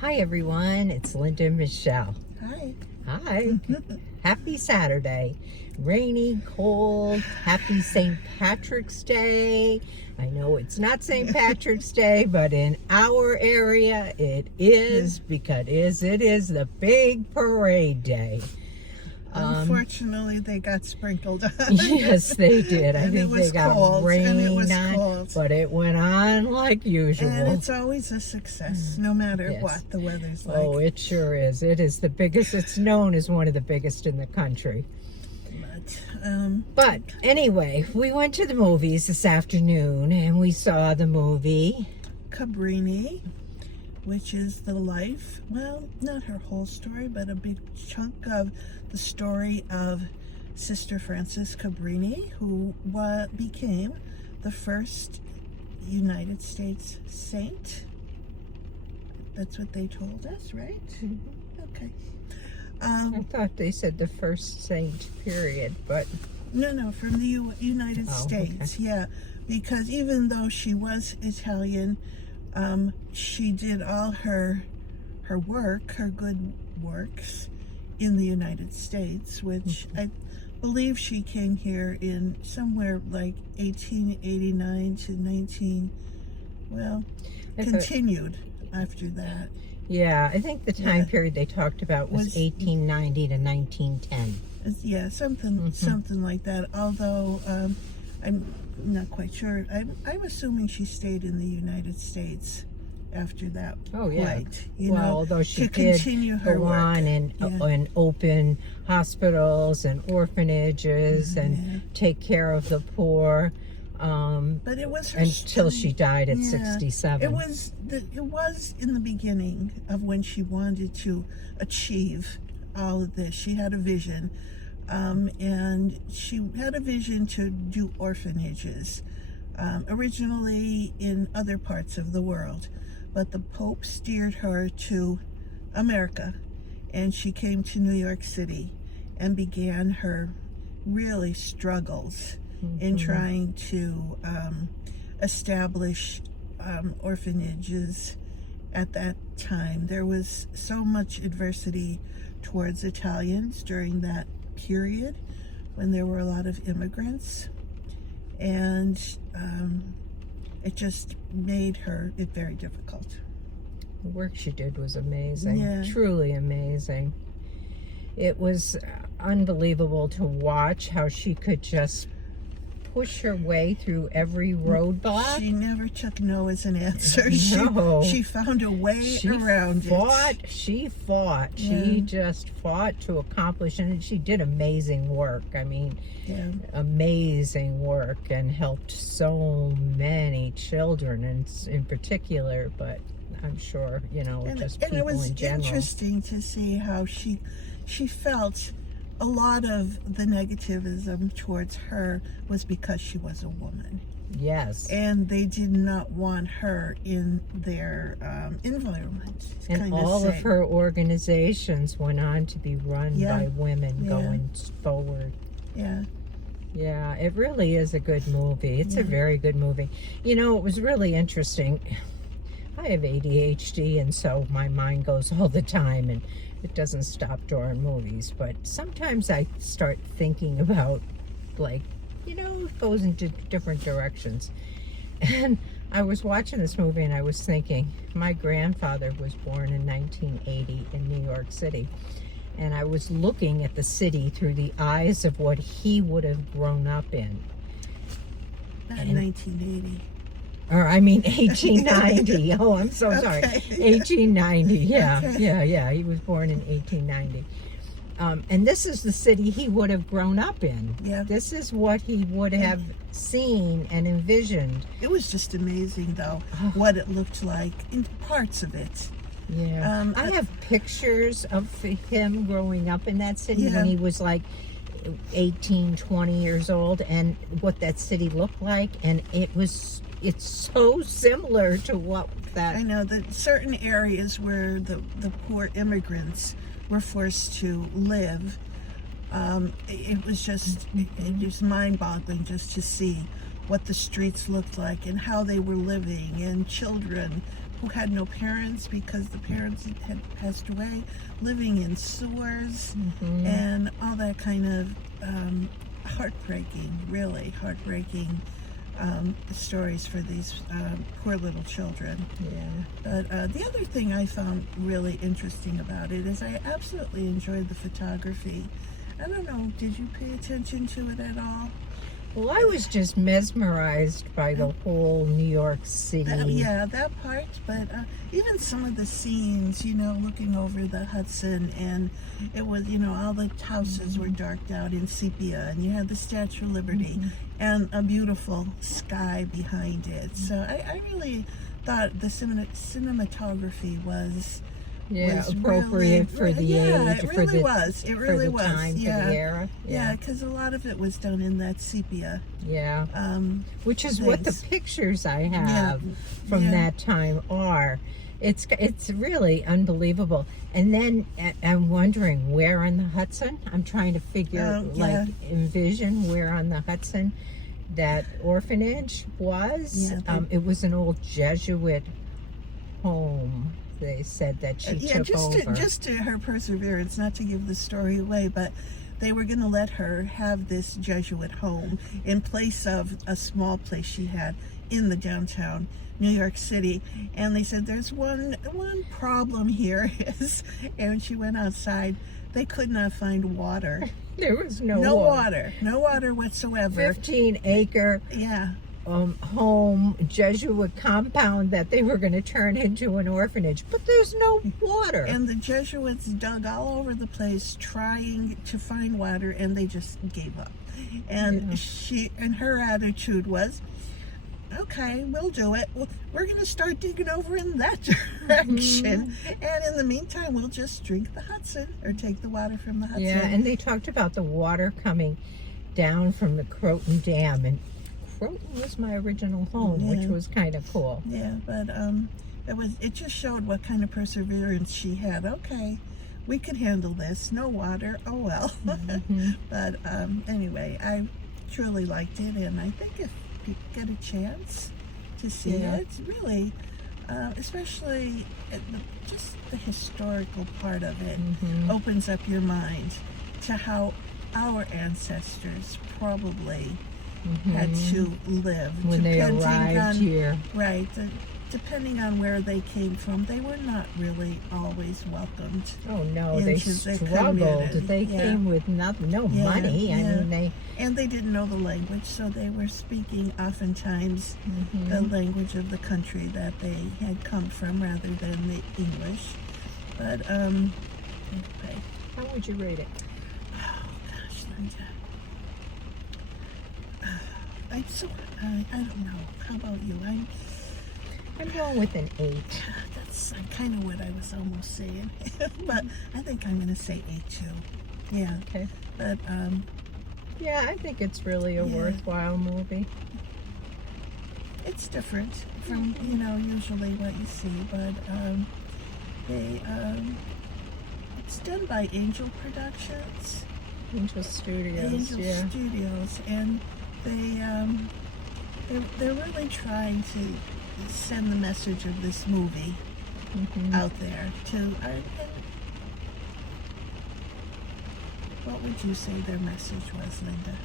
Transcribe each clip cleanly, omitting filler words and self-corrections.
Hi everyone, it's Linda and Michelle. Hi. Hi. Happy Saturday. Rainy, cold, happy St. Patrick's Day. I know it's not St. Patrick's Day, but in our area it is because it is the big parade day. Unfortunately, they got sprinkled on. Yes, they did. I think they got cold, rain and it was on, cold. but it went on like usual. And it's always a success, no matter what the weather's like. Oh, it sure is. It is the biggest. It's known as one of the biggest in the country. But anyway, we went to the movies this afternoon, and we saw the movie Cabrini, which is the life, well, not her whole story, but a big chunk of the story of Sister Frances Cabrini, who became the first United States saint. That's what they told us, right? Mm-hmm. Okay. I thought they said the first saint, period, but... No, from the United States, okay. Yeah. Because even though she was Italian, she did all her work, her good works, in the United States, which I believe she came here in somewhere like 1889 to continued after that. Yeah, I think the time period they talked about was 1890 to 1910. Yeah, something like that. Although I'm not quite sure. I'm assuming she stayed in the United States after that. Oh yeah. Point, Although she did continue her go work. on and open hospitals and orphanages and take care of the poor. But it was her until she died at 67. It was in the beginning of when she wanted to achieve all of this. She had a vision, and she had a vision to do orphanages, originally in other parts of the world, but the Pope steered her to America, and she came to New York City and began her really struggles in trying to establish orphanages at that time. There was so much adversity towards Italians during that period when there were a lot of immigrants, and it just made it very difficult. The work she did was amazing, truly amazing. It was unbelievable to watch how she could just push her way through every roadblock. She never took no as an answer. No. She found a way around it. She fought. She just fought to accomplish, and she did amazing work. I mean, amazing work, and helped so many children in particular, but I'm sure, just people in general. And it was interesting to see how she felt a lot of the negativism towards her was because she was a woman. Yes. And they did not want her in their environment. And all of her organizations went on to be run by women going forward. Yeah. Yeah, it really is a good movie. It's a very good movie. It was really interesting. I have ADHD, and so my mind goes all the time, and it doesn't stop during movies. But sometimes I start thinking about, it goes into different directions. And I was watching this movie, and I was thinking, my grandfather was born in 1980 in New York City. And I was looking at the city through the eyes of what he would have grown up in. Not 1980. Or, 1890. Oh, I'm so sorry. 1890. Yeah. He was born in 1890. And this is the city he would have grown up in. Yeah. This is what he would have seen and envisioned. It was just amazing, though, what it looked like in parts of it. Yeah. I have pictures of him growing up in that city when he was 18, 20 years old, and what that city looked like. And it's so similar to what that... I know that certain areas where the poor immigrants were forced to live, it was just mind-boggling just to see what the streets looked like and how they were living, and children who had no parents because the parents had passed away, living in sewers, and all that kind of heartbreaking, really heartbreaking stories for these poor little children. Yeah. But the other thing I found really interesting about it is I absolutely enjoyed the photography. I don't know, did you pay attention to it at all? Well, I was just mesmerized by the whole New York City. That part, but even some of the scenes, looking over the Hudson, and it was, all the houses were darked out in sepia, and you had the Statue of Liberty and a beautiful sky behind it. So I really thought the cinematography was appropriate for the age, it really was. It really was. Time, for the era. Yeah, because a lot of it was done in that sepia. Yeah. Which is things. what the pictures I have from that time are. It's really unbelievable. And then I'm wondering where on the Hudson. I'm trying to figure, envision where on the Hudson that orphanage was. It was an old Jesuit home. They said that she took over. Just to her perseverance, not to give the story away, but they were going to let her have this Jesuit home in place of a small place she had in the downtown New York City. And they said, there's one problem here is, and she went outside, they could not find water. There was no water whatsoever. 15-acre home Jesuit compound that they were going to turn into an orphanage, but there's no water. And the Jesuits dug all over the place trying to find water, and they just gave up. And her attitude was, okay, we'll do it. We're going to start digging over in that direction. And in the meantime, we'll just drink the Hudson or take the water from the Hudson. Yeah, and they talked about the water coming down from the Croton Dam, and Croton was my original home, which was kind of cool. Yeah, but it just showed what kind of perseverance she had. Okay, we could handle this. No water. Oh well. But anyway, I truly liked it, and I think if people get a chance to see it, it's really, especially just the historical part of it, opens up your mind to how our ancestors probably had to live when they arrived here. Right. Depending on where they came from, they were not really always welcomed. Oh no, they struggled. They came with no money. And they didn't know the language, so they were speaking oftentimes the language of the country that they had come from rather than the English. But anyway. How would you rate it? Oh gosh, Linda. I don't know. How about you? I'm going with an 8. That's kind of what I was almost saying. But I think I'm going to say 8 too. Yeah. Okay. But yeah, I think it's really a worthwhile movie. It's different from usually what you see, but it's done by Angel Productions. Angel Studios. Studios, and they're really trying to send the message of this movie out there to what would you say their message was, Linda?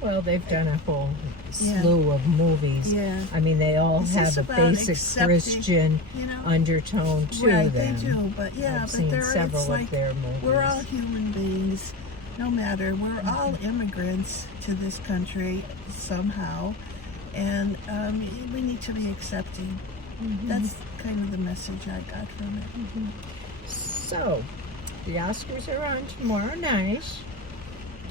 Well, they've done a whole slew of movies. Yeah. I mean, they all have a basic Christian undertone to them. They do, but I've seen several of their movies. We're all human beings, no matter. We're all immigrants to this country somehow, and we need to be accepting. That's kind of the message I got from it. So, the Oscars are on tomorrow night.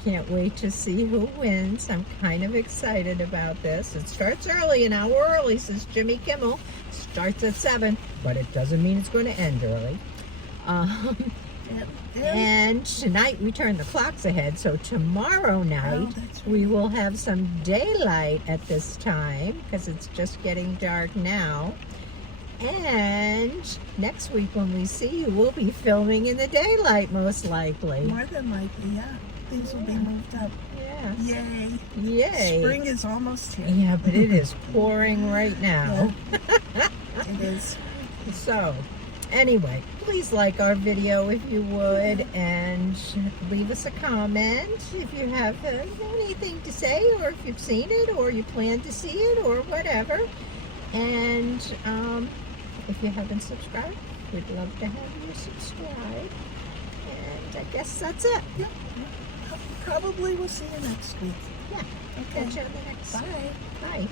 Can't wait to see who wins. I'm kind of excited about this. It starts early, an hour early, says Jimmy Kimmel. Starts at 7, but it doesn't mean it's going to end early. And tonight we turn the clocks ahead, so tomorrow night we will have some daylight at this time because it's just getting dark now. And next week when we see you, we'll be filming in the daylight most likely. More than likely, yeah. Things will be moved up. Yeah. Yay. Yay. Spring is almost here. Yeah, but it is pouring right now. Yeah. It is. So, anyway, please like our video if you would, and leave us a comment if you have anything to say, or if you've seen it, or you plan to see it, or whatever. And if you haven't subscribed, we'd love to have you subscribe. And I guess that's it. Yeah. Probably we'll see you next week. Yeah. Okay. Catch you on the next. Bye. Bye.